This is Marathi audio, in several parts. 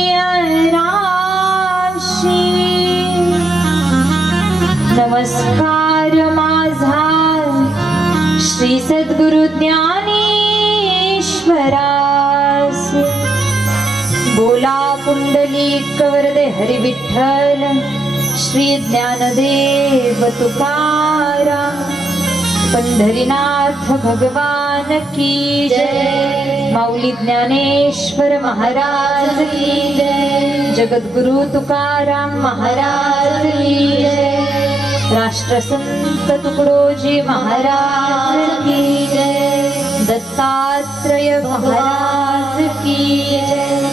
राशी नमस्कार माझा श्री सद्गुरु ज्ञानेश्वरास। बोला पुंडलिक वरदे हरी विठ्ठल श्री ज्ञानदेव तुकाराम। पंढरीनाथ भगवान की जय। माऊली ज्ञानेश्वर महाराज की जय। जगद्गुरु तुकाराम महाराज की जय। राष्ट्रसंत तुकडोजी महाराज की जय। दत्तात्रेय महाराज की जय।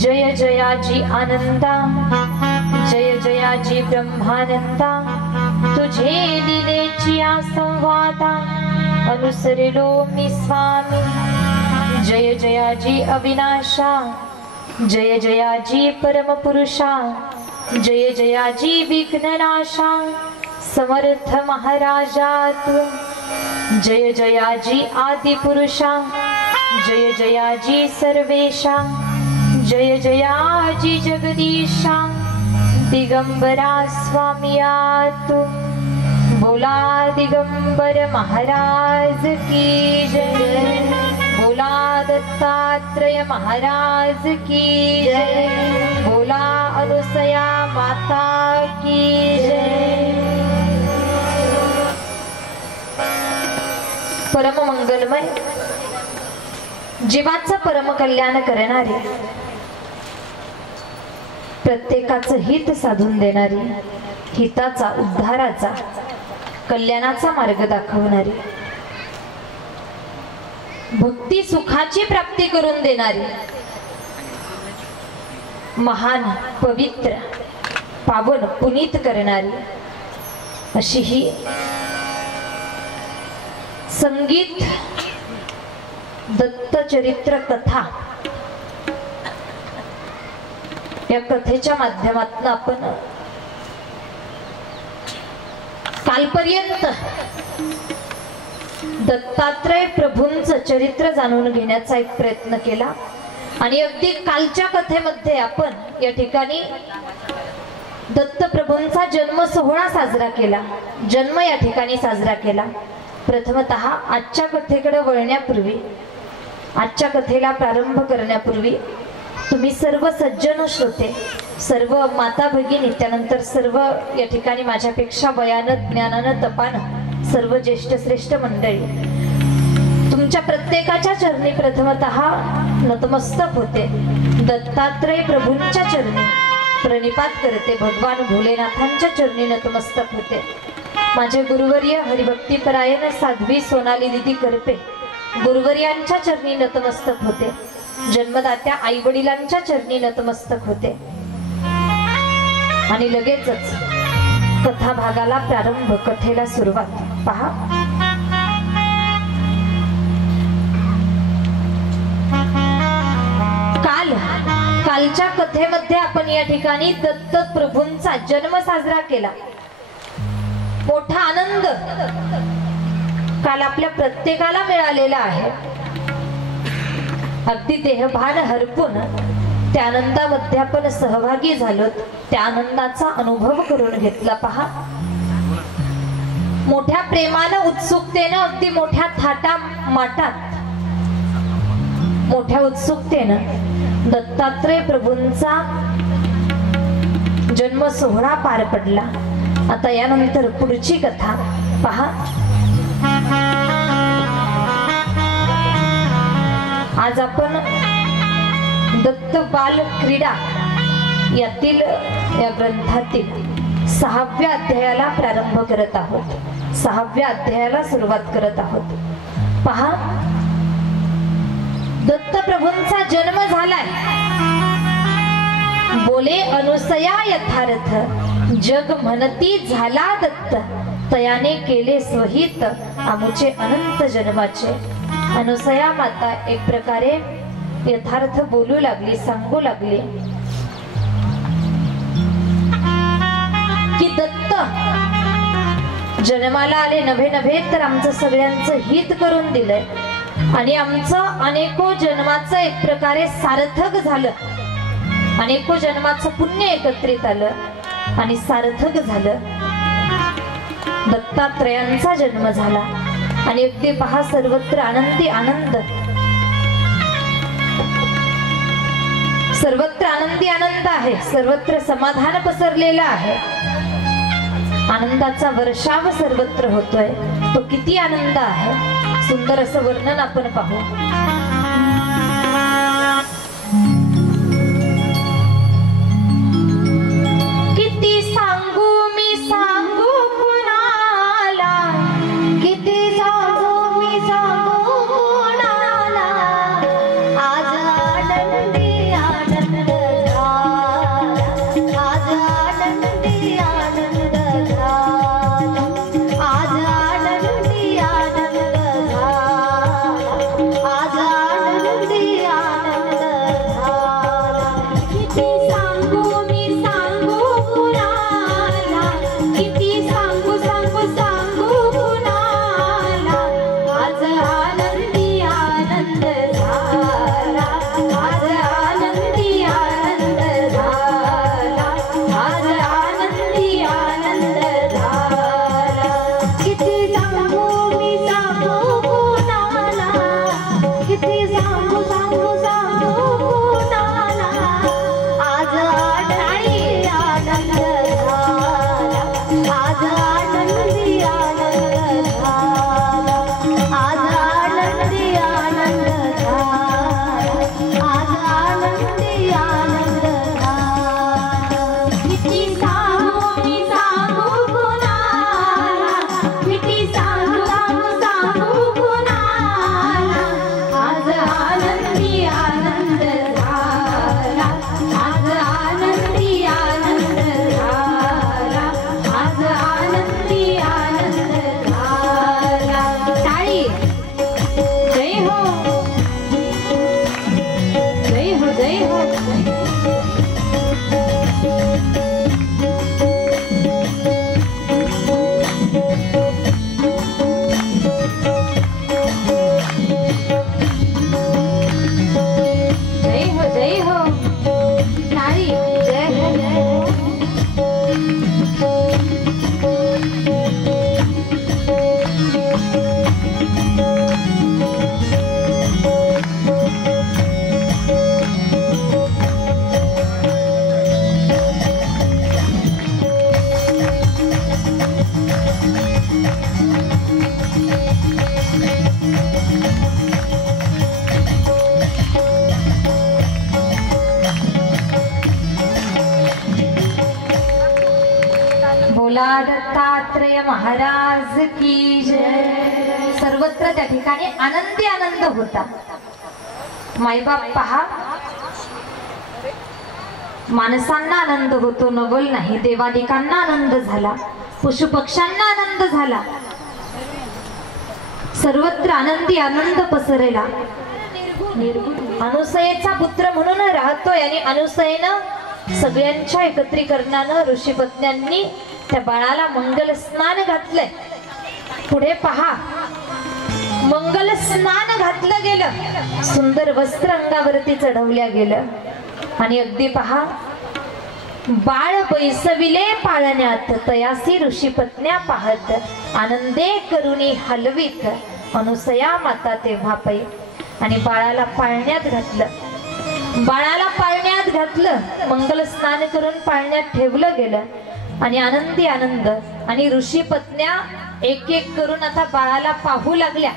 जय जयाजी आनंदा, जय जयाजी ब्रह्मानंदा, तुझे दिलेची संवादा अनुसरिलो मी स्वामी। जय जयाजी अविनाशा, जय जयाजी परम पुरुषा, जय जयाजी विघ्ननाशा, समर्थ महाराजा तू। जय जयाजी आदि पुरुषा, जय जयाजी सर्वेशा, जय जयाजी जगदीशा, दिगंबरा स्वामिया तू। बोला दिगंबर महाराज की जय, बोला दत्तात्रेय महाराज की जय, बोला अनुसया माता की जय। परम मंगलमय जीवाचं परम कल्याण करणारे, प्रत्येकाचं हित साधून देणारी, हिताचा उद्धाराचा कल्याणाचा मार्ग दाखवणारी, भक्ती सुखाची प्राप्ती करून देणारी, महान पवित्र पावन पुनीत करणारी अशी ही संगीत दत्तचरित्र कथा, या कथेच्या माध्यमातून आपण कालपर्यंत दत्तात्रय प्रभूंचं चरित्र जाणून घेण्याचा एक प्रयत्न केला आणि अगदी कालच्या कथेमध्ये आपण या ठिकाणी दत्तप्रभूंचा जन्म सोहळा साजरा केला, जन्म या ठिकाणी साजरा केला। प्रथमतः आजच्या कथेकडे वळण्यापूर्वी आजच्या कथेला प्रारंभ करण्यापूर्वी तुम्ही सर्व सज्जन श्रोते, सर्व माता भगिनी, त्यानंतर सर्व या ठिकाणी माझ्यापेक्षा वयानं ज्ञानानं तपानं सर्व ज्येष्ठ श्रेष्ठ मंडळी, तुमच्या प्रत्येकाच्या चरणी प्रथमतः नतमस्तक होते. दत्तात्रय प्रभूंच्या चरणी प्रणिपात करते. भगवान भोलेनाथांच्या चरणी नतमस्तक होते. माझे गुरुवर्य हरिभक्तीपरायण साध्वी सोनाली दिदी करपे गुरुवर्यांच्या चरणी नतमस्तक होते. जन्मदात्या आई वडिलांच्या चरणी नतमस्तक होते. आणि लगेचच कथा भागाला प्रारंभ, कथेला सुरुवात. पहा, कालच्या कथेमध्ये आपण या ठिकाणी दत्त प्रभूंचा जन्म साजरा केला. मोठा आनंद काल आपल्या प्रत्येकाला मिळालेला आहे. अगदी देहभान हरपून त्या आनंदामध्ये आपण सहभागी झालो, त्या आनंदाचा अनुभव करून घेतला. पहा, मोठ्या प्रेमानं, उत्सुकतेनं, अगदी मोठ्या थाटा माटात, मोठ्या उत्सुकतेनं दत्तात्रय प्रभूंचा जन्म सोहळा पार पडला. आता यानंतर पुढची कथा पहा. आज आपण दत्त बाल क्रीडा यातील या ग्रंथातील 6व्या अध्यायाला प्रारंभ करत आहोत. 6व्या अध्यायाला सुरुवात करत आहोत. पहा, दत्त प्रभूंचा जन्म झालाय. बोले अनुसया यथार्थ, जग म्हणती झाला दत्त, तयाने केले स्वहित आमुचे अनंत जन्माचे. अनुसया माता एक प्रकारे यथार्थ बोलू लागली, सांगू लागली की दत्त जन्माला आले नभे नभे तर आमचं सगळ्यांचं हित करून दिलंय आणि आमचं अनेको जन्माचं एक प्रकारे सार्थक झालं. अनेको जन्माचं पुण्य एकत्रित आलं आणि सार्थक झालं. दत्तात्रयांचा जन्म झाला आणि अगदी पहा, सर्वत्र आनंदी आनंद, सर्वत्र आनंदी आनंद आहे. सर्वत्र समाधान पसरलेलं आहे. आनंदाचा वर्षाव सर्वत्र होतोय. तो किती आनंद आहे, सुंदर असं वर्णन आपण पाहू. किती सांगू मी सांगू कुणाला, किती सांगू मी सांगू कुणाला, आज आनंदी आनंद झाला, आज आनंदी आनंद झाला, आज आनंदी आनंद झाला, आज दत्तात्रेय महाराज की जय। सर्वत्र त्या ठिकाणी आनंदी आनंद होता। मायबाप पहा, माणसांना आनंद होतो नवल नाही, देवादिकांना आनंद झाला, पशुपक्ष्यांना आनंद झाला, सर्वत्र आनंदी आनंद पसरला। अनुसयेचा पुत्र म्हणून राहतोय आणि अनुसयेनं सगळ्यांच्या एकत्रीकरणानं ऋषीपत्न्यांनी त्या बाळाला मंगल स्नान घातलंय। पुढे पहा, मंगल स्नान घातलं गेलं, सुंदर वस्त्र अंगावरती चढवल्या गेलं आणि अगदी पहा, बाळ बैसविले पाळण्यात तयासी ऋषीपत्न्या पाहत, आनंदे करुणी हलवीत अनुसया माता तेव्हा पै। आणि बाळाला पाळण्यात घातलं, बाळाला पाळण्यात घातलं, मंगल स्नान करून पाळण्यात ठेवलं गेलं आणि आनंदी आनंद। आणि ऋषीपत्न्या एक एक करून आता बाळाला पाहू लागल्या।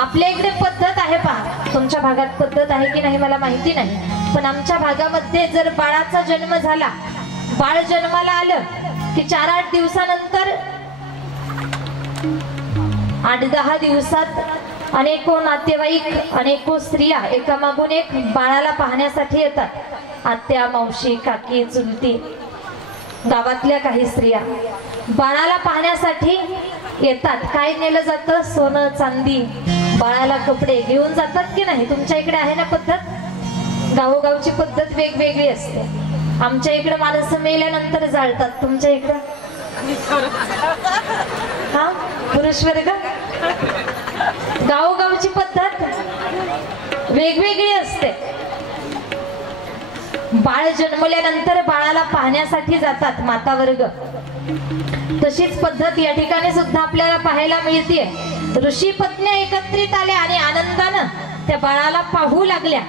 आपल्या इकडे पद्धत आहे पहा, तुमच्या भागात पद्धत आहे की नाही मला माहिती नाही, पण आमच्या भागामध्ये जर बाळाचा जन्म झाला, बाळ जन्माला आलं की 4-8 दिवसानंतर 8-10 दिवसात अनेको नातेवाईक, अनेको स्त्रिया एकामागून एक बाळाला पाहण्यासाठी येतात। आत्या, मावशी, काकी, चुलती, गावातल्या काही स्त्रिया बाळाला पाहण्यासाठी येतात। काय नेलं जातं? सोनं चांदी, बाळाला कपडे घेऊन जातात की नाही? तुमच्या इकडे आहे ना पद्धत? गावोगावची पद्धत वेगवेगळी असते। आमच्या इकडे माणसं मेल्यानंतर जाळतात, तुमच्या इकडं हा पुरुष वर्ग, गावोगावची पद्धत वेगवेगळी असते। बाळ जन्मल्यानंतर बाळाला पाहण्यासाठी जातात माता वर्ग। तशीच पद्धत या ठिकाणी सुद्धा आपल्याला पाहायला मिळते। ऋषी पत्न्या एकत्रित आल्या आणि आनंदानं त्या बाळाला पाहू लागल्या।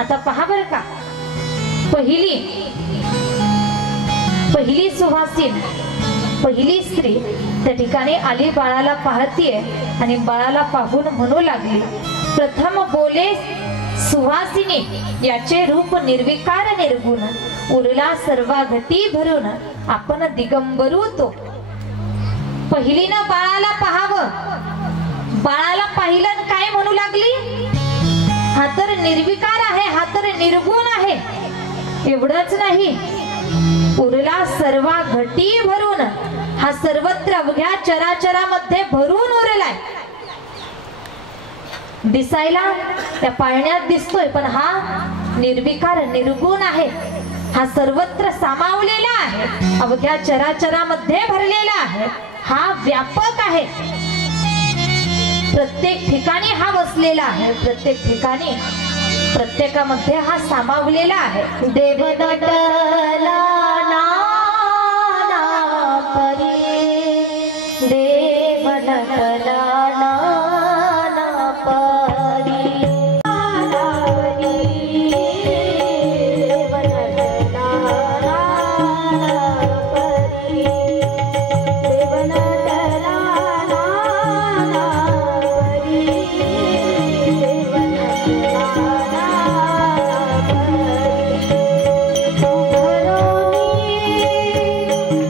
आता पहा बर का, पहिली सुवासीन, पहिली स्त्री त्या ठिकाणी आली, बाळाला पाहतीये आणि बाळाला पाहून म्हणू लागली, प्रथम बोले सुवासिनी, याचे रूप निर्विकार निर्गुण, उरला सर्वा घटी भरून, आपण दिगंबरू तो। पहिलीनं बाळाला पाहावं, बाळाला पाहिलं काय म्हणू लागली? हा तर निर्विकार आहे, हा तर निर्गुण आहे। एवढंच नाही, उरला सर्वा घटी भरून, हा सर्वत्र अवघ्या चराचरामध्ये भरून उरलाय। दिसायला त्या पाळण्यात दिसतोय, पण हा निर्विकार निर्गुण आहे, हा सर्वत्र सामावलेला आहे, अवघ्या चराचरामध्ये भरलेला आहे, हा व्यापक आहे, प्रत्येक ठिकाणी हा वसलेला आहे, प्रत्येक ठिकाणी प्रत्येकामध्ये हा सामावलेला आहे। देव नटला नाना परी, देव नटला नाना परी, देव नटला नाना परी, देव नटला नाना परी, देव नटला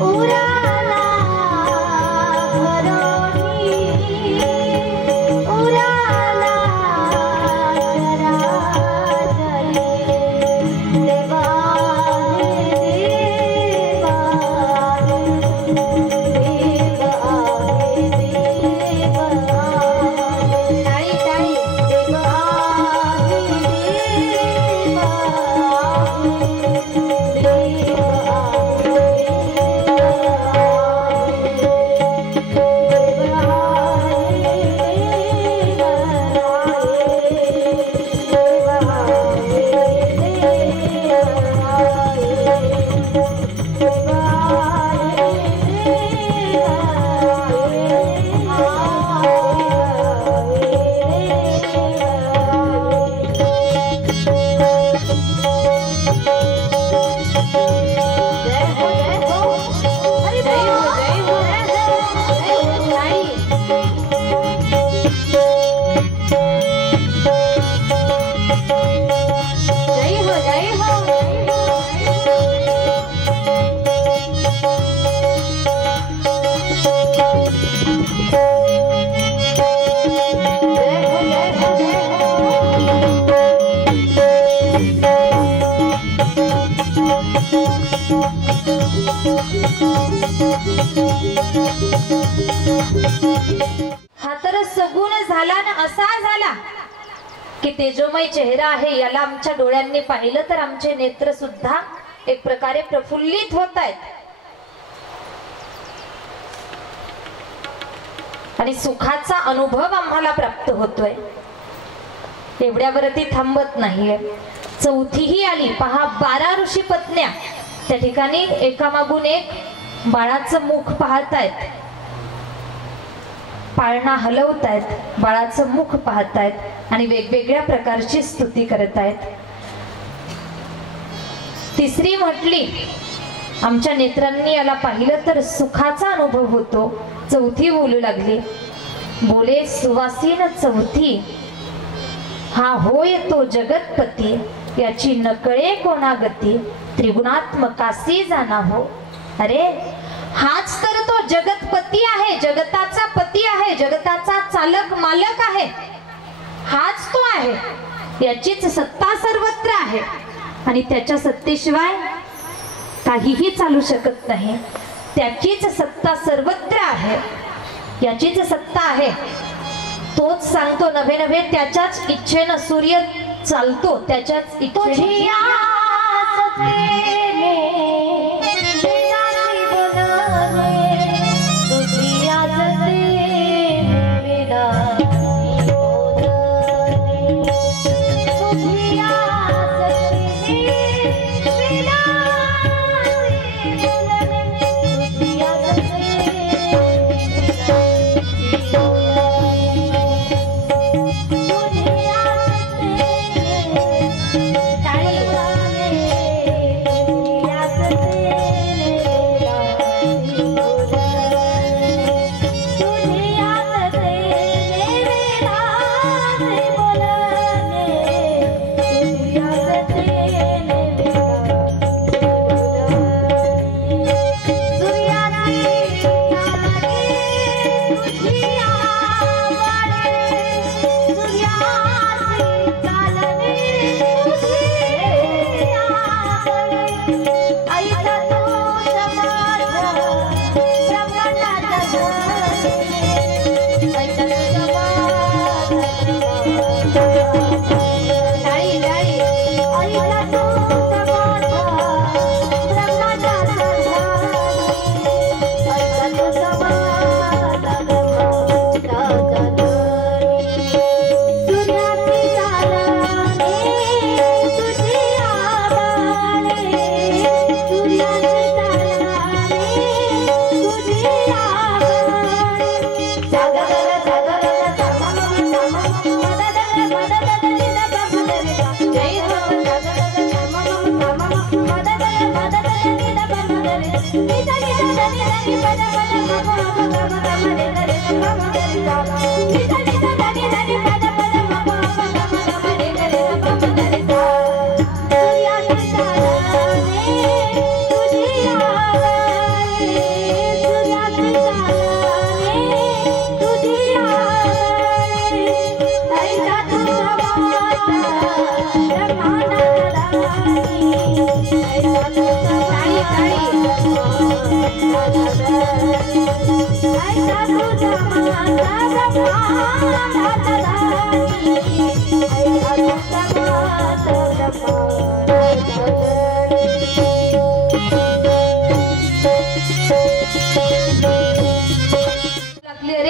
उराला हा तर सगुण झाला ना असा झाला की तेजोमय चेहरा आहे याला आमच्या डोळ्यांनी पाहिलं तर आमचे नेत्र सुद्धा एक प्रकारे प्रफुल्लित होत आहेत आणि सुखाचा अनुभव आम्हाला प्राप्त होतोय। एवढ्यावरती थांबत नाहीये, चौथीही आली पहा। 12 ऋषी पत्न्या त्या ठिकाणी एकामागून एक बाळाचं मुख पाहतायत, पाळणा हलवतायत, बाळाचं मुख पाहतायत आणि वेगवेगळ्या प्रकारची स्तुती करतायत। तिसरी म्हटली आमच्या नेत्रांनी याला पाहिलं तर सुखाचा अनुभव होतो। चौथी बोलू लागली, बोले सुवासीन चौथी, हा होय तो जगतपती, याची नकळे कोणागती, त्रिगुणात्मकासी जाना हो। अरे हाच तर तो जगतपती आहे, जगताचा पती आहे, जगताचा चालक मालक आहे, हाच तो आहे, याचीच सत्ता सर्वत्र आहे आणि त्याच्या सत्तेशिवाय काहीही चालू शकत नाही। त्याचीच सत्ता सर्वत्र आहे, याचीच सत्ता आहे। तोच सांगतो नव्हे नव्हे त्याच्याच इच्छेनं सूर्य चालतो, त्याच्याच इच्छेने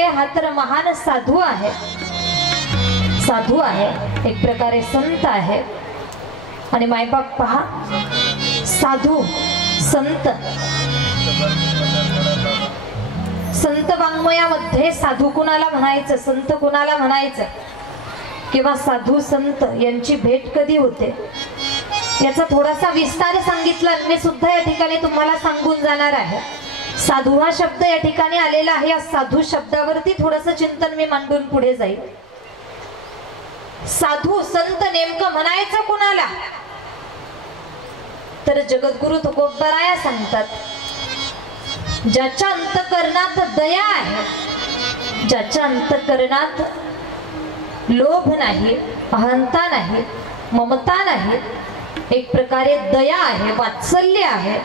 हा तर महान साधू आहे, साधू आहे, एक प्रकारे संत आहे। आणि मायबाप पहा, साधू संत, संत वाङ्मयामध्ये साधू कुणाला म्हणायचं, संत कुणाला म्हणायचं किंवा साधू संत यांची भेट कधी होते याचा थोडासा विस्तार सांगितला मी सुद्धा या ठिकाणी तुम्हाला सांगून जाणार आहे। साधू हा शब्द या ठिकाणी आलेला आहे, या साधू शब्दावरती थोडंसं चिंतन मी मांडून पुढे जाईल। साधू संत नेमकं म्हणायचं कुणाला तर जगद्गुरु तुकोबराया सांगतात, ज्याच्या अंतःकरणात दया आहे, ज्याच्या अंतःकरणात लोभ नाही, अहंता नाही, ममता नाही, एक प्रकारे दया आहे, वात्सल्य आहे,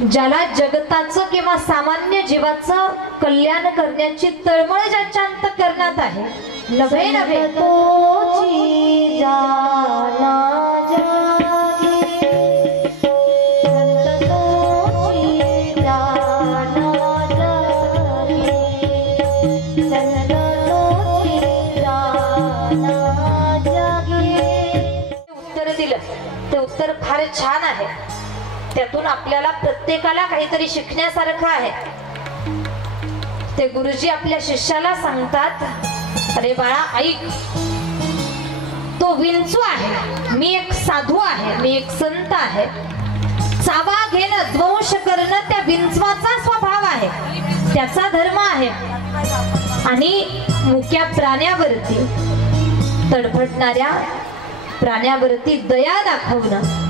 ज्याला जगताचं किंवा सामान्य जीवाचं कल्याण करण्याची तळमळ ज्याच्या अंतःकरणात आहे, नव्हे नव्हे तोची जाना जागे, संत तोची जाना जागे, संत तोची जाना जागे. उत्तर दिलं ते उत्तर फार छान आहे. त्यातून आपल्याला प्रत्येकाला काहीतरी शिकण्यासारखं आहे. ते गुरुजी आपल्या शिष्याला सांगतात, अरे बाळा ऐक, तो विंचू आहे, मी एक साधू आहे, मी एक संत आहे. चावा घेणं, ध्वंस करणं त्या विंचवाचा स्वभाव आहे, त्याचा धर्म आहे. आणि मुक्या प्राण्यावरती, तडफडणाऱ्या प्राण्यावरती दया दाखवणं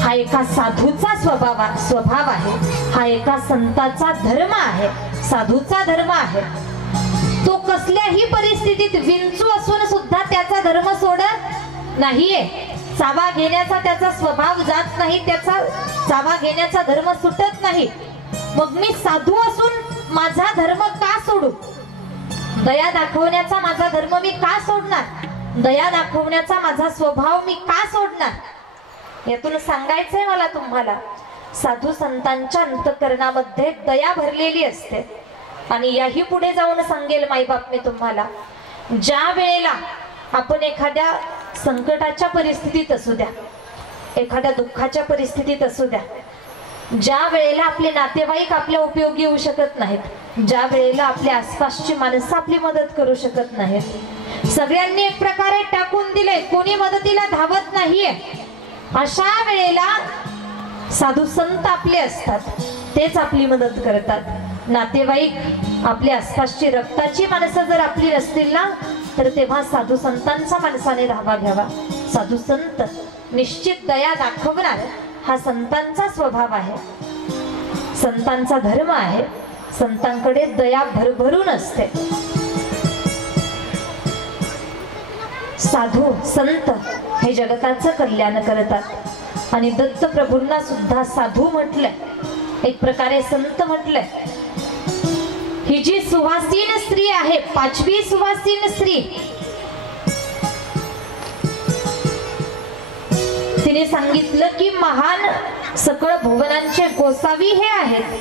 हा एका साधूचा स्वभाव आहे, हा एका संताचा धर्म आहे, साधूचा धर्म आहे. तो कसल्याही परिस्थितीत विंचू असून सुद्धा त्याचा धर्म सोडत नाहीये. चावा घेण्याचा त्याचा स्वभाव जात नाही, त्याचा चावा घेण्याचा धर्म सुटत नाही. मग मी साधू असून माझा धर्म का सोडू? दया दाखवण्याचा माझा धर्म मी का सोडणार? दया दाखवण्याचा माझा स्वभाव मी का सोडणार? यातून सांगायचंय मला तुम्हाला, साधू संतांच्या अंतःकरणामध्ये दया भरलेली असते. आणि याही पुढे जाऊन सांगेल माईबाप मी तुम्हाला, ज्या वेळेला आपण एखाद्या संकटाच्या परिस्थितीत असू द्या, एखाद्या दुःखाच्या परिस्थितीत असू द्या, ज्या वेळेला आपले नातेवाईक आपल्या उपयोगी येऊ शकत नाहीत, ज्या वेळेला आपल्या आसपासची माणसं आपली मदत करू शकत नाहीत, सगळ्यांनी एक प्रकारे टाकून दिले, कोणी मदतीला धावत नाहीये, अशा वेळेला साधू संत आपले असतात, तेच आपली मदत करतात. नातेवाईक आपल्या आसपासची रक्ताची माणसं जर आपली नसतील ना, तर तेव्हा साधू संतांचा माणसाने धावा घ्यावा. साधू संत निश्चित दया दाखवणार हा संतांचा स्वभाव आहे, संतांचा धर्म आहे. संतांकडे दया भरभरून असते. साधू संत हे जगताचं कल्याण करतात. आणि दत्त प्रभूंना सुद्धा साधू म्हटलंय, एक प्रकारे संत म्हटलंय. ही जी सुवासीन स्त्री आहे, 5वी सुवासीन स्त्री, तिने सांगितलं की महान सकळ भुवनांचे गोसावी हे आहेत.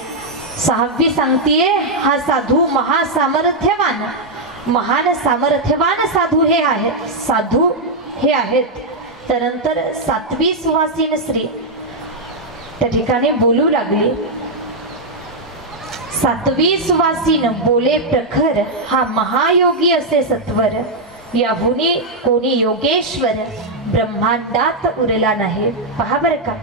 6वी सांगतीये हा साधू महासामर्थ्यवान, महान सामर्थ्यवान साधू हे आहेत, साधू हे आहेत. त्यानंतर 7वी सुवासीन स्त्री त्या ठिकाणी बोलू लागली. 7वी सुवासीन बोले प्रखर, हा महायोगी असे सत्वर, याहुनी कोणी योगेश्वर ब्रह्मांडात उरला नाही. पहा बरं का,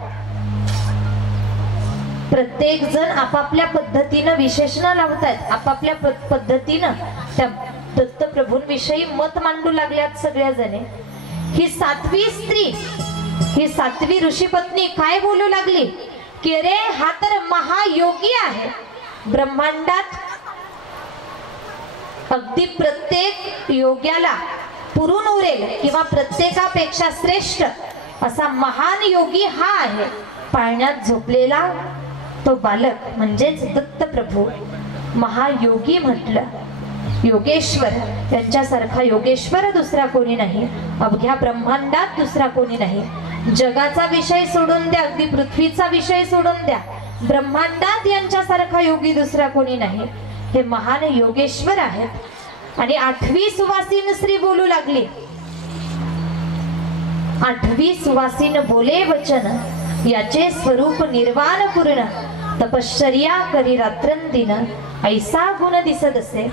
प्रत्येक जण आपापल्या पद्धतीनं विशेषण लावतायत, आपापल्या पद्धतीनं त्या दत्तप्रभूंविषयी मत मांडू लागल्यात सगळ्या जणे. ही 7वी स्त्री, ही 7वी ऋषीपत्नी काय बोलू लागली की अरे हा तर महायोगी आहे, ब्रह्मांडात अगदी प्रत्येक योग्याला पुरून उरेल किंवा प्रत्येकापेक्षा श्रेष्ठ असा महान योगी हा आहे. पाळण्यात झोपलेला तो बालक म्हणजेच दत्तप्रभू महायोगी म्हटलं. योगेश्वर, त्यांच्यासारखा योगेश्वर दुसरा कोणी नाही, अवघ्या ब्रह्मांडात दुसरा कोणी नाही. जगाचा विषय सोडून द्या, अगदी पृथ्वीचा विषय सोडून द्या, ब्रह्मांडात यांच्यासारखा योगी दुसरा कोणी नाही. हे महान योगेश्वर आहेत. आणि 8वी सुवासीन स्त्री बोलू लागली. 8वी सुवासीन बोले वचन, याचे स्वरूप निर्वाण पूर्ण, तपश्चर्या करी रात्रंदिन, ऐसा गुण दिसत असे.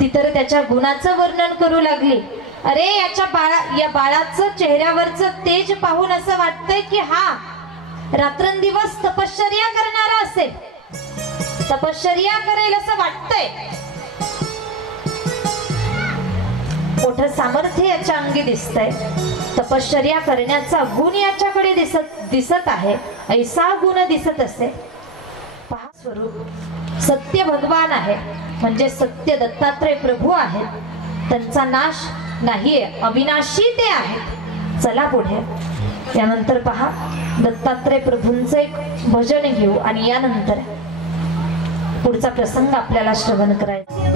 ती तर त्याच्या गुणाचं वर्णन करू लागली. अरे या बाळाचं चेहऱ्यावरचं तेज पाहून असं वाटतंय की हा रात्रंदिवस तपश्चर्या करणारा असेल, तपश्चर्या करेल असं वाटतंय. मोठं सामर्थ्य याच्या अंगी दिसतंय, तपश्चर्या करण्याचा गुण याच्याकडे दिसत आहे, ऐसा गुण दिसत असे. पहा स्वरूप सत्य भगवान आहे, म्हणजे सत्य दत्तात्रय प्रभू आहेत, त्यांचा नाश नाहीये, अविनाशी ते आहेत. चला पुढे. यानंतर पहा दत्तात्रय प्रभूंचं एक भजन घेऊ आणि यानंतर पुढचा प्रसंग आपल्याला श्रवण करायचा।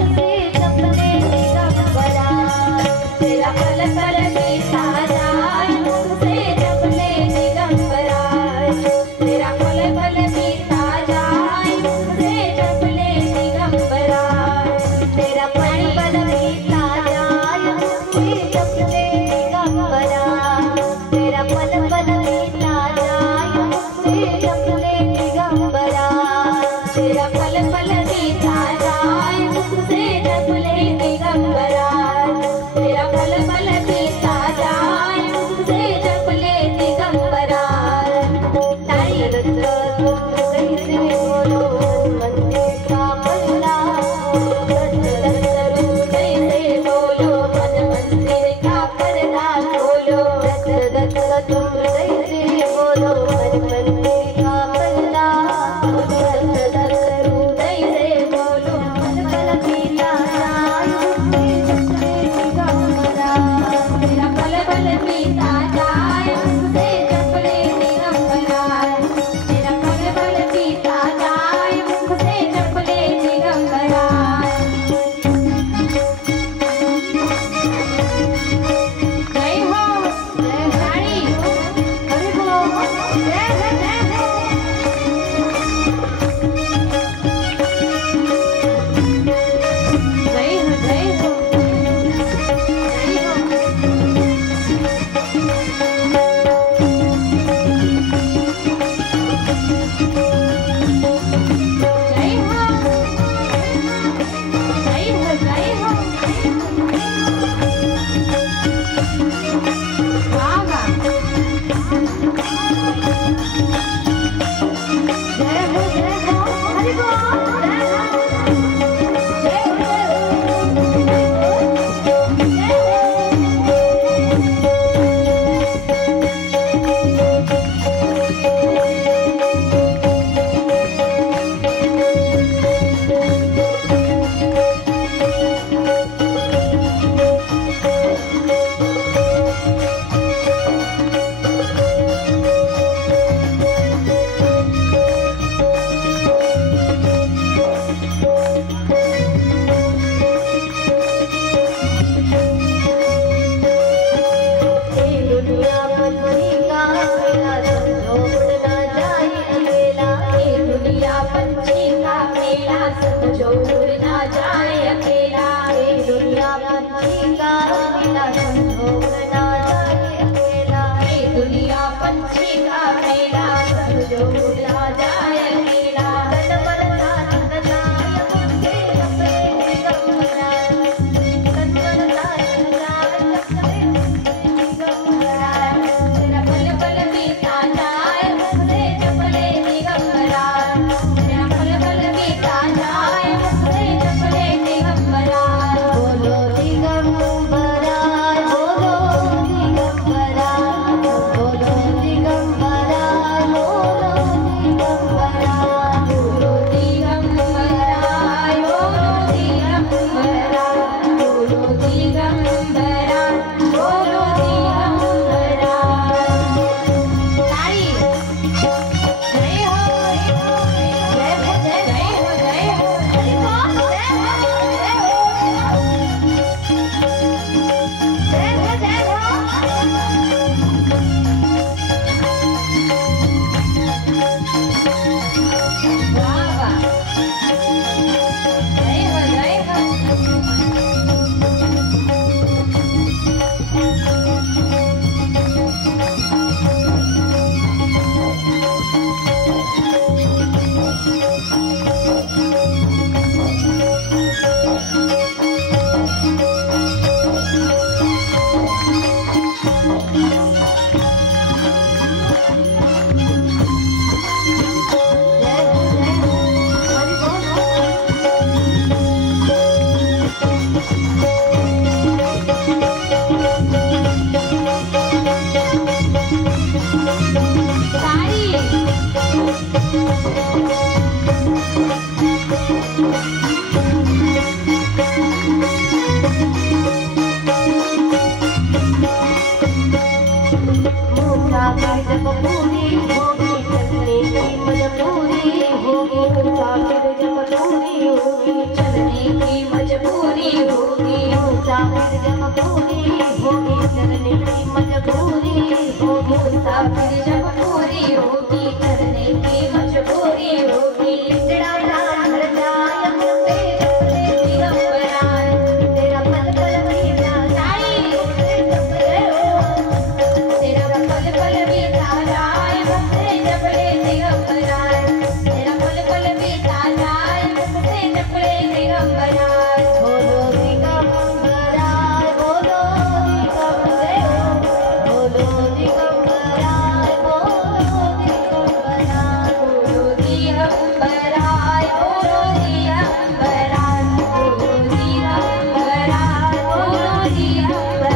मुसाफिर जब पूरी होगी चलने की मजबूरी होगी मुसाफिर जब पूरी होगी चलने की मजबूरी होगी मुसाफिर जब पूरी होगी चलने की मजबूरी होगी मुसाफिर जब पूरी होगी चलने की मजबूरी होगी तेरा प्राण हर जाए तेरा पल पल बीता जाए तेरा पल पल बीता जाए मुझसे जबड़े दिगंबराए तेरा पल पल बीता जाए मुझसे जबड़े दिगंबराए बोलो दिगंबराए बोलो दिगंबराए बोलो दिगंबराए बोलो दिगंबराए बोलो दिगंबराए बोलो दिगंबराए बोलो दिगंबराए बोलो दिगंबराए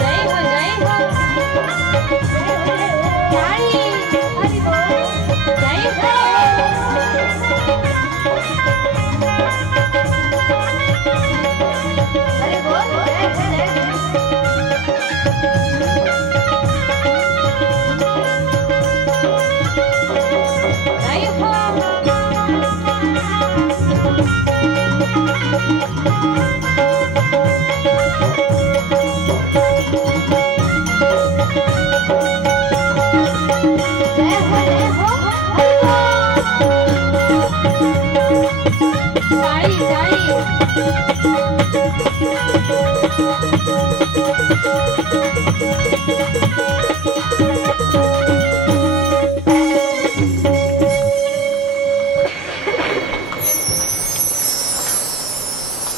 जय हो जय हो ताली हरि बोल जय हो हरि बोल जय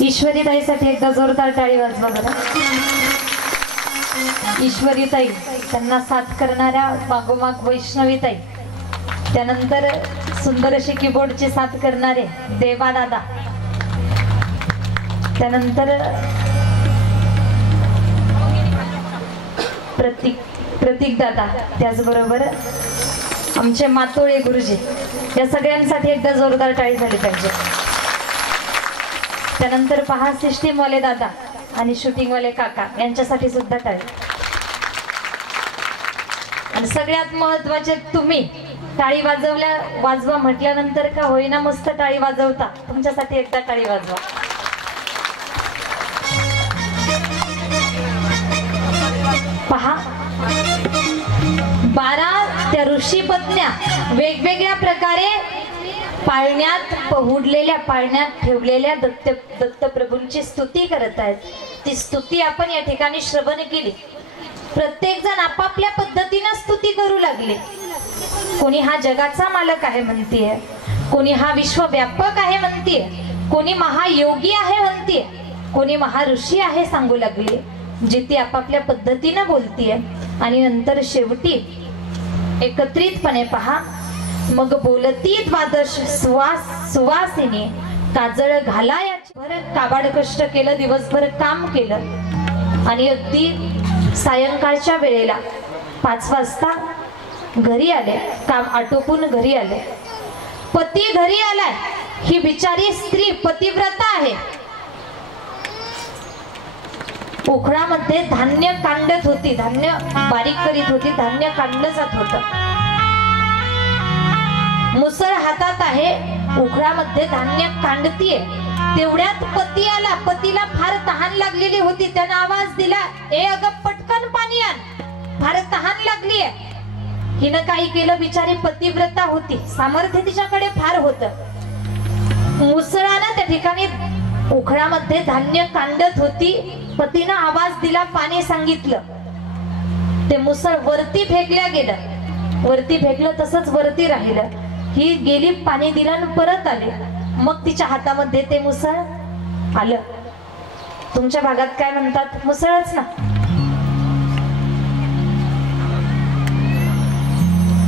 ईश्वरी ताईसाठी एकदा जोरदार टाळी वाजवा बरं. ईश्वरी ताई, त्यांना साथ करणाऱ्या मागोमाग वैष्णवी ताई, त्यानंतर सुंदर अशी कीबोर्डची साथ करणारे देवा दादा, त्यानंतर प्रतीक दादा, त्याचबरोबर आमचे मातोळे गुरुजी, या सगळ्यांसाठी एकदा जोरदार टाळी झाली पाहिजे. त्यानंतर पहा सिस्टीमवाले दादा आणि शूटिंगवाले काका, यांच्यासाठी सुद्धा टाळी. आणि सगळ्यात महत्वाचे तुम्ही, टाळी वाजवा म्हटल्यानंतर का होईना मस्त टाळी वाजवता, तुमच्यासाठी एकदा टाळी वाजवा. पहा 12 त्या ऋषीपत्न्या वेगवेगळ्या प्रकारे पाळण्यात पहुडलेल्या, पाळण्यात ठेवलेल्या दत्तप्रभूंची स्तुती करत आहेत. ती स्तुती आपण या ठिकाणी श्रवण केली. प्रत्येक जण आपापल्या पद्धतीने स्तुती करू लागले. कोणी हा जगाचा मालक आहे म्हणतीये, कोणी हा विश्वव्यापक आहे म्हणतीये, कोणी महायोगी आहे म्हणतीये, कोणी महाऋषी आहे सांगू लागले. जिथे आपापल्या पद्धतीने बोलतीये आणि नंतर शेवटी एकत्रितपणे पहा, मग बोलती द्वादश सुवासिनी काजळ घालायावर काबाड कष्ट केलं, दिवसभर काम केलं आणि अगदी सायंकाळच्या वेळेला 5 वाजता घरी आले, काम आटोपून घरी आले. पती घरी आलाय, ही बिचारी स्त्री पतिव्रता आहे. पोखळामध्ये धान्य कांडत होती, धान्य बारीक करीत होती, धान्य कांडलं जात होतं. मुसळ हातात आहे, उखळामध्ये धान्य कांडतीये. तेवढ्यात पती आला. पतीला फार तहान लागलेली होती. त्यानं आवाज दिला, ए अगं पटकन पाणी आण, फार तहान लागलीये. हिनं काही केलं, बिचारी पतिव्रता होती, सामर्थ्य तिच्याकडे फार होतं. मुसळानं त्या ठिकाणी उखळामध्ये धान्य कांडत होती. पतीनं आवाज दिला, पाणी सांगितलं. ते मुसळ वरती फेकल्या गेलं. वरती फेकलं तसंच वरती राहिलं. ही गेली, पाणी दिलं आणि परत आले. मग तिच्या हातामध्ये ते मुसळ आलं. तुमच्या भागात काय म्हणतात? मुसळच ना.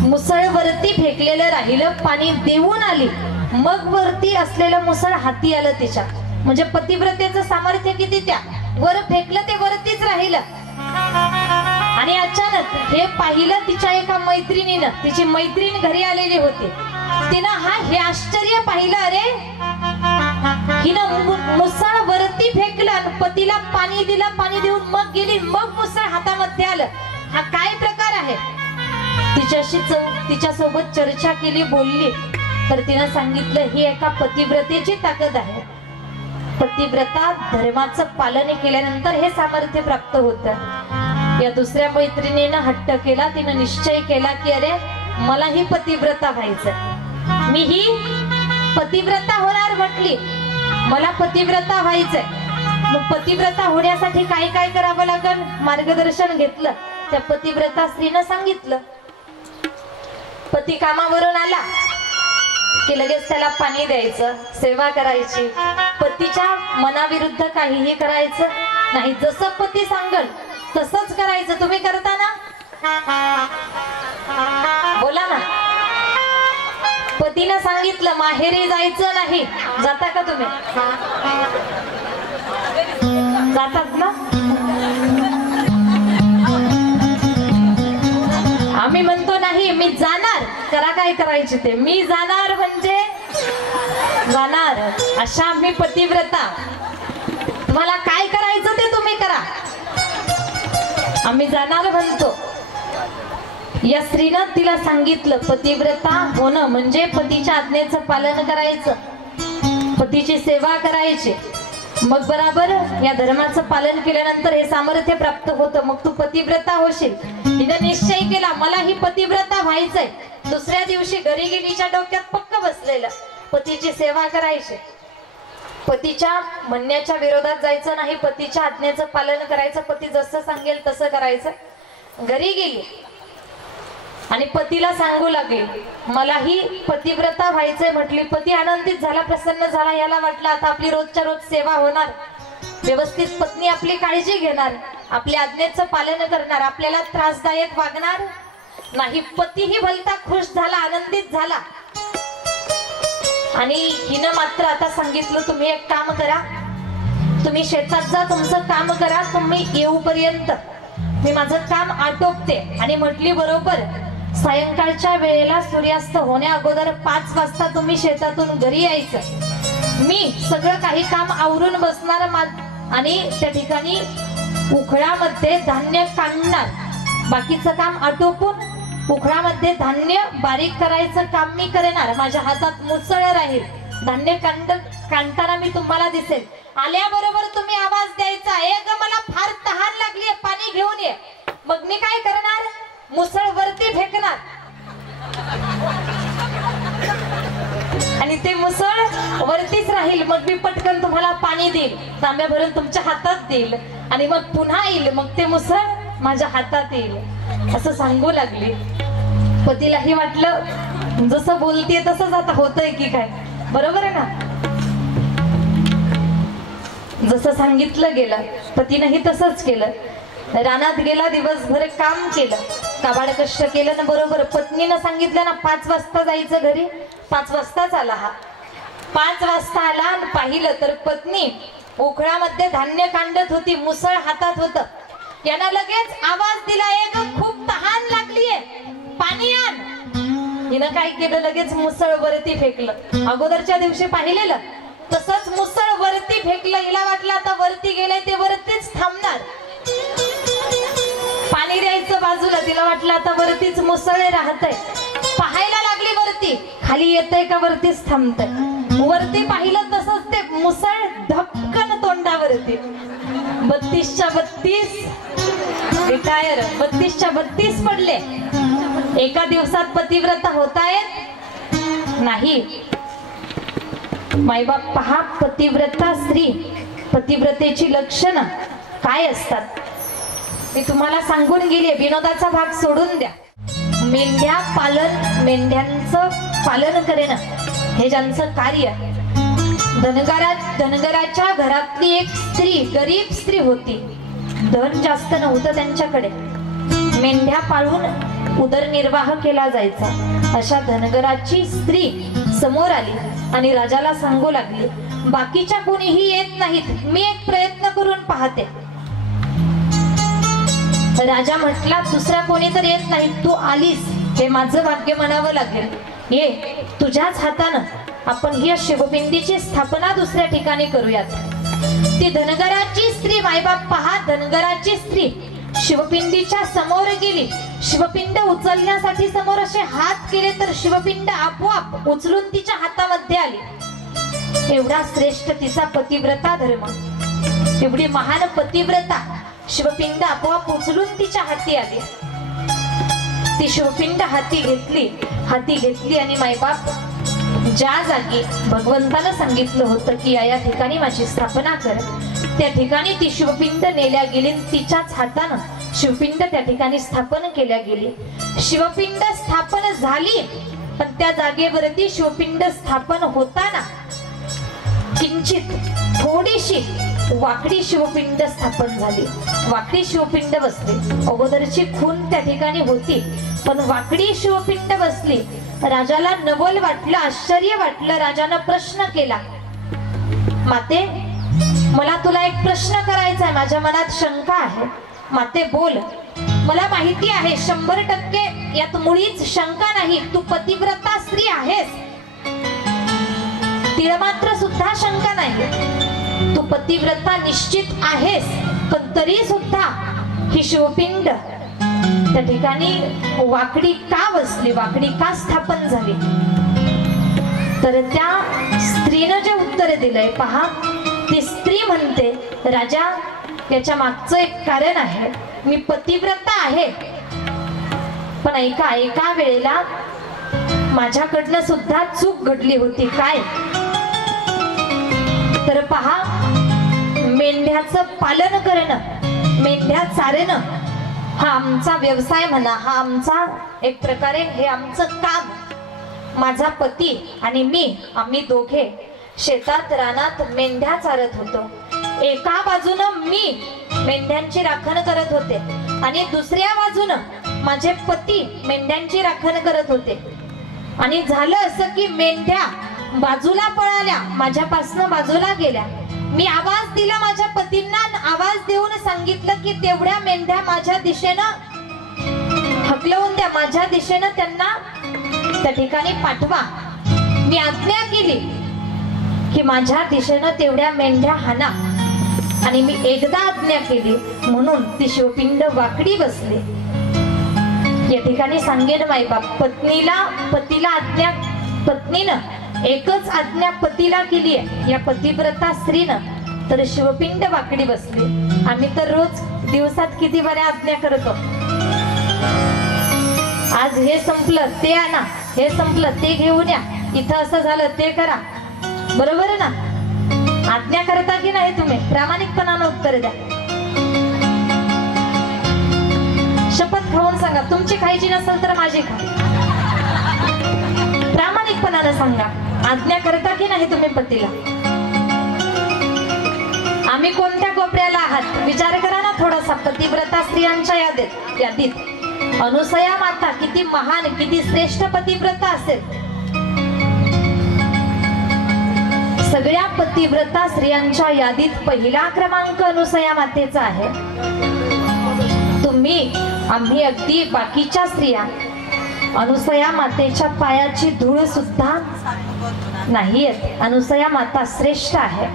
मुसळ वरती फेकलेलं राहिलं, पाणी देऊन आली. मग वरती असलेलं मुसळ हाती आलं तिच्या. म्हणजे पतिव्रतेचं सामर्थ्य किती! त्या वर फेकलं ते वरतीच राहिलं आणि अचानक हे पाहिलं तिच्या एका मैत्रिणीनं, तिची मैत्रीण घरी आलेली होती. तिनं हे आश्चर्य पाहिलं, अरे हिनं मुसळ वरती फेकलं आणि पतीला पाणी दिलं, पाणी देऊन मग गेली, मग मुसळ हातामध्ये आलं. हा काय प्रकार आहे? तिच्यासोबत चर्चा केली, बोलली, तर तिनं सांगितलं ही एका पतिव्रतेची ताकद आहे. पतिव्रता धर्माचं पालन केल्यानंतर हे सामर्थ्य प्राप्त होतं. या दुसऱ्या मैत्रिणीनं हट्ट केला, तिनं निश्चय केला की अरे मलाही पतिव्रता व्हायचं, मी ही पतिव्रता होणार म्हटली, मला पतिव्रता व्हायचंय. मग पतिव्रता होण्यासाठी काय काय करावं लागेल मार्गदर्शन घेतलं. त्या पतिव्रता स्त्रीनं सांगितलं, पती कामावरून आला की लगेच त्याला पाणी द्यायचं, सेवा करायची, पतीच्या मनाविरुद्ध काहीही करायचं नाही. जसं पती सांगल तसंच करायचं. तुम्ही करता ना? बोला ना. पतीनं सांगितलं माहेरी जायचं नाही, जाता का तुम्ही? जातात ना? आम्ही म्हणतो नाही मी जाणार, करा काय करायचे ते, मी जाणार म्हणजे जाणार. अशा आम्ही पतिव्रता. तुम्हाला काय करायचं ते तुम्ही करा, आम्ही जाणार म्हणतो. या स्त्रीनं तिला सांगितलं पतिव्रता होणं म्हणजे पतीच्या आज्ञेचं पालन करायचं, पतीची सेवा करायची. मग बराबर या धर्माचं पालन केल्यानंतर हे सामर्थ्य प्राप्त होतं. मग तू पतिव्रता होशील. तिने निश्चय केला मला ही पतिव्रता व्हायचंय. दुसऱ्या दिवशी घरी गेलीच्या डोक्यात पक्क बसलेलं पतीची सेवा करायची, पतीच्या म्हणण्याच्या विरोधात जायचं नाही, पतीच्या आज्ञेचं पालन करायचं, पती जसं सांगेल तसं करायचं. घरी गेली आणि पतीला सांगू लागली मलाही पतिव्रता व्हायचंय म्हटली. पती आनंदित झाला, प्रसन्न झाला. याला वाटलं आता आपली रोजच्या रोज सेवा होणार, व्यवस्थित पत्नी आपली काळजी घेणार, आपल्या आज्ञेचं पालन करणार, आपल्याला त्रासदायक वागणार नाही. पतीही भलता खुश झाला, आनंदित झाला. आणि हिनं मात्र आता सांगितलं तुम्ही एक काम करा, तुम्ही शेतात जा, तुमचं काम करा, तुम्ही येऊपर्यंत मी माझं काम आटोपते. आणि म्हटली बरोबर सायंकाळच्या वेळेला सूर्यास्त होण्या अगोदर 5 वाजता तुम्ही शेतातून घरी यायचं. मी सगळं काही काम आवरून बसणार आणि त्या ठिकाणी उखळामध्ये धान्य काढणार, बाकीचं काम आटोपून उखळामध्ये धान्य बारीक करायचं काम मी करणार. माझ्या हातात मुसळ राहील, धान्य काढताना मी तुम्हाला दिसेल. आल्याबरोबर तुम्ही आवाज द्यायचा, एक मला फार तहान लागली, पाणी घेऊन ये. मग मी काय करणार, मुसळ वरती फेकणार आणि ते मुसळ वरतीच राहील. मग मी पटकन तुम्हाला पाणी देईल, तांब्या भरून तुमच्या हातात देईल आणि मग पुन्हा येईल, मग ते मुसळ माझ्या हातात येईल असं सांगू लागली. पतीलाही वाटलं जसं बोलतेय तसंच आता होतंय की काय, बरोबर आहे ना. जसं सांगितलं गेलं पतीनेही तसंच केलं. रानात गेला, दिवसभर काम केलं, काबाड कष्ट केलं ना. बरोबर पत्नीनं सांगितलं ना 5 वाजता जायचं घरी, 5 वाजताच आला. हा 5 वाजता आला आणि पाहिलं तर पत्नी उखळामध्ये धान्य कांडत होती, मुसळ हातात होतं. यानं लगेच आवाज दिला, एक खूप तहान लागलीये, पाणी आण. हिनं काय केलं, लगेच मुसळ वरती फेकलं. अगोदरच्या दिवशी पाहिलेलं तसंच मुसळ वरती फेकलं. हिला वाटलं आता वरती गेले ते वरतीच थांबणार, पाणी द्यायचं बाजूला. तिला वाटलं आता वरतीच मुसळे राहतंय. पाहायला लागली वरती, खाली येतंय का वरतीच थांबतंय. वरती पाहिलं तसंच ते मुसळ धपकन तोंडावरती. 32च्या 32 रिटायर, 32च्या 32 पडले. एका दिवसात पतिव्रता होतायत नाही. मायबाप पहा, पतिव्रता स्त्री, पतिव्रतेची लक्षणं काय असतात मी तुम्हाला सांगून गेली. विनोदाचा भाग सोडून द्या. मेंढ्यांचं पालन करणं हे ज्यांचं कार्य. धनगराच्या घरातली एक स्त्री, गरीब स्त्री होती, धन जास्त नव्हतं त्यांच्याकडे. मेंढ्या पाळून उदरनिर्वाह केला जायचा. अशा धनगराची स्त्री समोर आली आणि राजाला सांगू लागली बाकीच्या कोणीही येत नाहीत, मी एक प्रयत्न करून पाहते. राजा म्हटला दुसरा कोणी तर येत नाही, तू आलीस हे माझं भाग्य म्हणावं लागेल. ये, तुझ्याच हातानं आपण ही शिवपिंडीची स्थापना दुसऱ्या ठिकाणी करूयात. ती धनगराची स्त्री, मायबाप पहा, धनगराची स्त्री शिवपिंडीच्या समोर गेली. शिवपिंड उचलण्यासाठी समोर असे हात केले तर शिवपिंड आपोआप उचलून तिच्या हातामध्ये आली. एवढा श्रेष्ठ तिचा पतिव्रता धर्म, एवढी महान पतिव्रता, शिवपिंड आपोआप उचलून तिच्या हाती आली. ती शिवपिंड हाती घेतली आणि मायबाप ज्या जागी भगवंतानं सांगितलं होतं की या ठिकाणी माझी स्थापना कर, त्या ठिकाणी ती शिवपिंड नेल्या गेली. तिच्याच हातानं शिवपिंड त्या ठिकाणी स्थापन केल्या गेली. शिवपिंड स्थापन झाली, पण त्या जागेवरती शिवपिंड स्थापन होताना किंचित थोडीशी वाकडी शिवपिंड स्थापन झाली. वाकडी शिवपिंड बसली. अगोदरची खून त्या ठिकाणी होती, पण वाकडी शिवपिंड बसली. राजाला नवल वाटलं, आश्चर्य वाटलं. राजानं प्रश्न केला, माते मला तुला एक प्रश्न करायचा आहे, माझ्या मनात शंका आहे. माते बोल. मला माहिती आहे 100% यात मुळीच शंका नाही, तू पतिव्रता स्त्री आहेस. तिला मात्र सुद्धा शंका नाही, तू पतिव्रता निश्चित आहेस. पण तरी सुद्धा ही शिवपिंड त्या ठिकाणी वाकडी का बसली, वाकडी का स्थापन झाली? तर त्या स्त्रीनं जे उत्तर दिलंय पहा, ती स्त्री म्हणते, राजा याच्या मागचं एक कारण आहे. मी पतिव्रता आहे, पण एका वेळेला माझ्याकडनं सुद्धा चूक घडली होती. काय? तर पहा, मेंढ्याचं पालन करणं, मेंढ्या चारणं हा आमचा व्यवसाय म्हणा, हा आमचा एक प्रकारे हे आमचं काम. माझा पती आणि मी, आम्ही दोघे शेतात रानात मेंढ्या चारत होतो. एका बाजूनं मी मेंढ्यांची राखण करत होते आणि दुसऱ्या बाजूनं माझे पती मेंढ्यांची राखण करत होते. आणि झालं असं की मेंढ्या बाजूला पळाल्या, माझ्यापासनं बाजूला गेल्या. मी आवाज दिला माझ्या पतींना, आवाज देऊन सांगितलं की तेवढ्या मेंढ्या माझ्या दिशेनं हकलवून द्या, माझ्या दिशेनं त्यांना त्या ठिकाणी पाठवा. मी आज्ञा केली की माझ्या दिशेनं तेवढ्या मेंढ्या हाना, आणि मी एकदा आज्ञा केली म्हणून ती शिवपिंड वाकडी बसली. या ठिकाणी सांगेन मायबाप, पतीला आज्ञा, पत्नीनं एकच आज्ञा पतीला केली आहे या पतिव्रता स्त्रीनं, तर शिवपिंड वाकडी बसली. आम्ही तर रोज दिवसात किती बऱ्या आज्ञा करतो. आज हे संपलं ते आणा, हे संपलं ते घेऊन या, इथं असं झालं ते करा, बरोबर ना? आज्ञा करता की नाही तुम्ही? प्रामाणिकपणानं उत्तर द्या. शपथ खाऊन सांगा, तुमची खायची नसेल तर माझी खा. प्रामाणिकपणानं सांगा, आज्ञा करता की नाही तुम्ही पतीला? आम्ही कोणत्या कोपऱ्याला आहात विचार करा ना थोडासा. पतिव्रता स्त्रियांच्या यादीत अनुसया माता किती महान, किती श्रेष्ठ पतिव्रता असेल. सगळ्या पतिव्रता स्त्रियांच्या यादीत पहिला क्रमांक अनुसया मातेचा आहे. आम्ही अगदी बाकीच्या स्त्रिया अनुसया मातेच्या पायाची धूळ सुद्धा नाही आहेत. अनुसया माता श्रेष्ठ आहे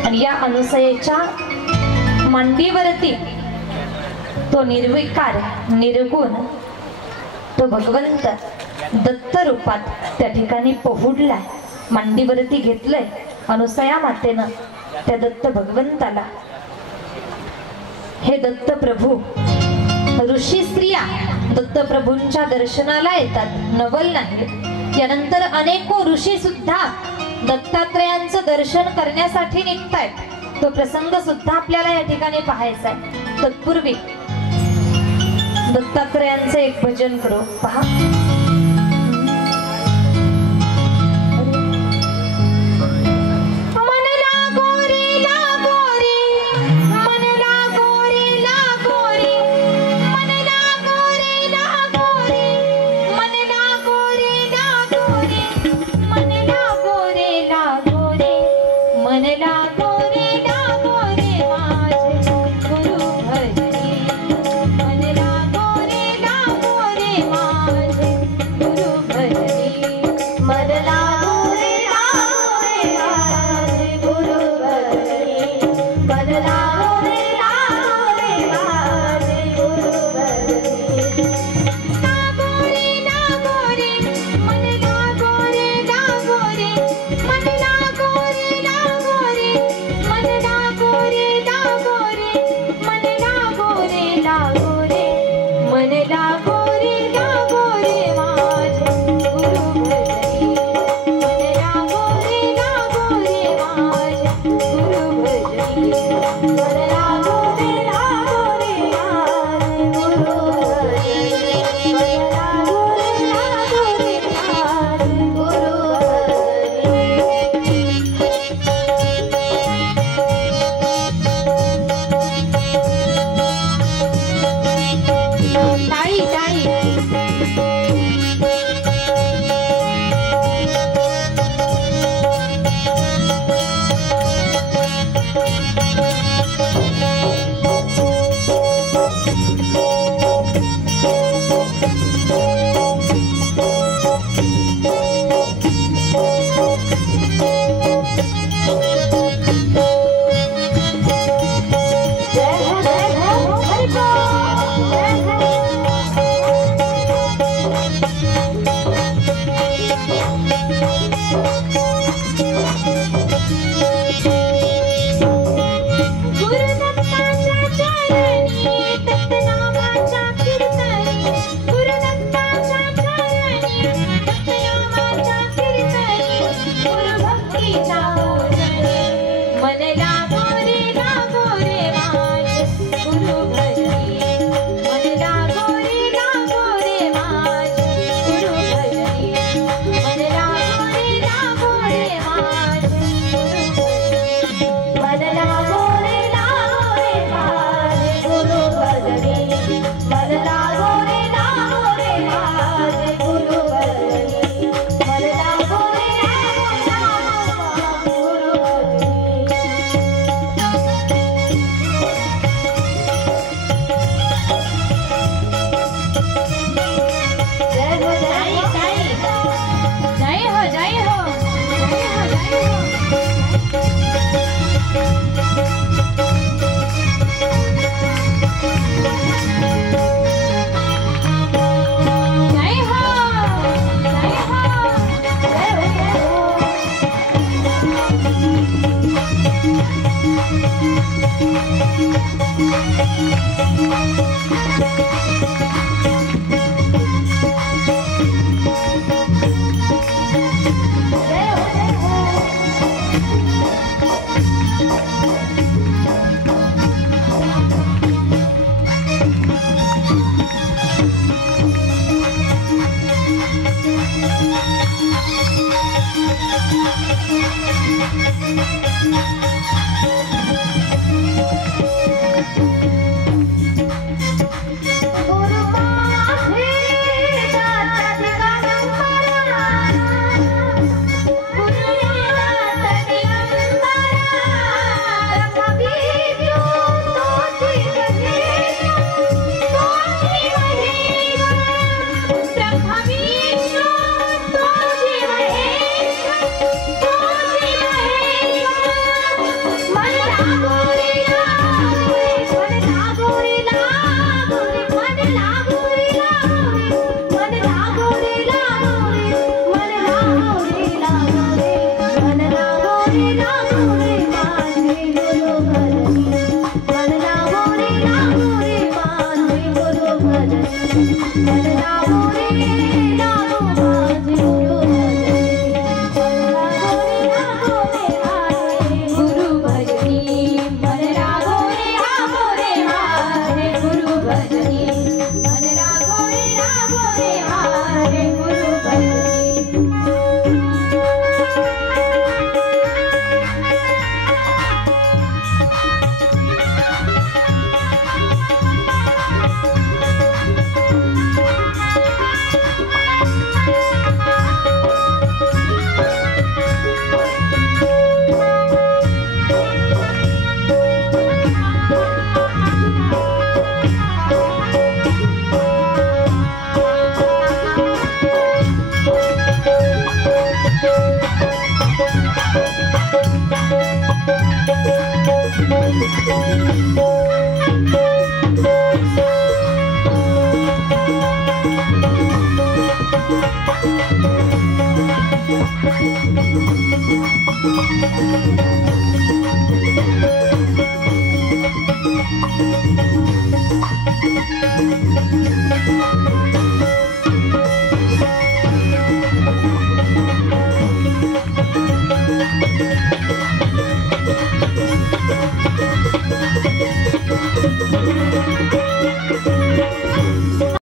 आणि या अनुसयेच्या मांडीवरती तो निर्विकार, निर्गुण, तो भगवंत दत्त रूपात त्या ठिकाणी पोहुडलाय. मांडीवरती घेतलंय अनुसया मातेनं त्या दत्त भगवंताला. हे दत्त प्रभू, ऋषी स्त्रिया दत्त प्रभूंच्या दर्शनाला येतात, नवल नाही. यानंतर अनेको ऋषी सुद्धा दत्तात्रयांचं दर्शन करण्यासाठी निघतायत. तो प्रसंग सुद्धा आपल्याला या ठिकाणी पाहायचा आहे. तत्पूर्वी दत्तात्रयांचं एक भजन करू. पहा, मन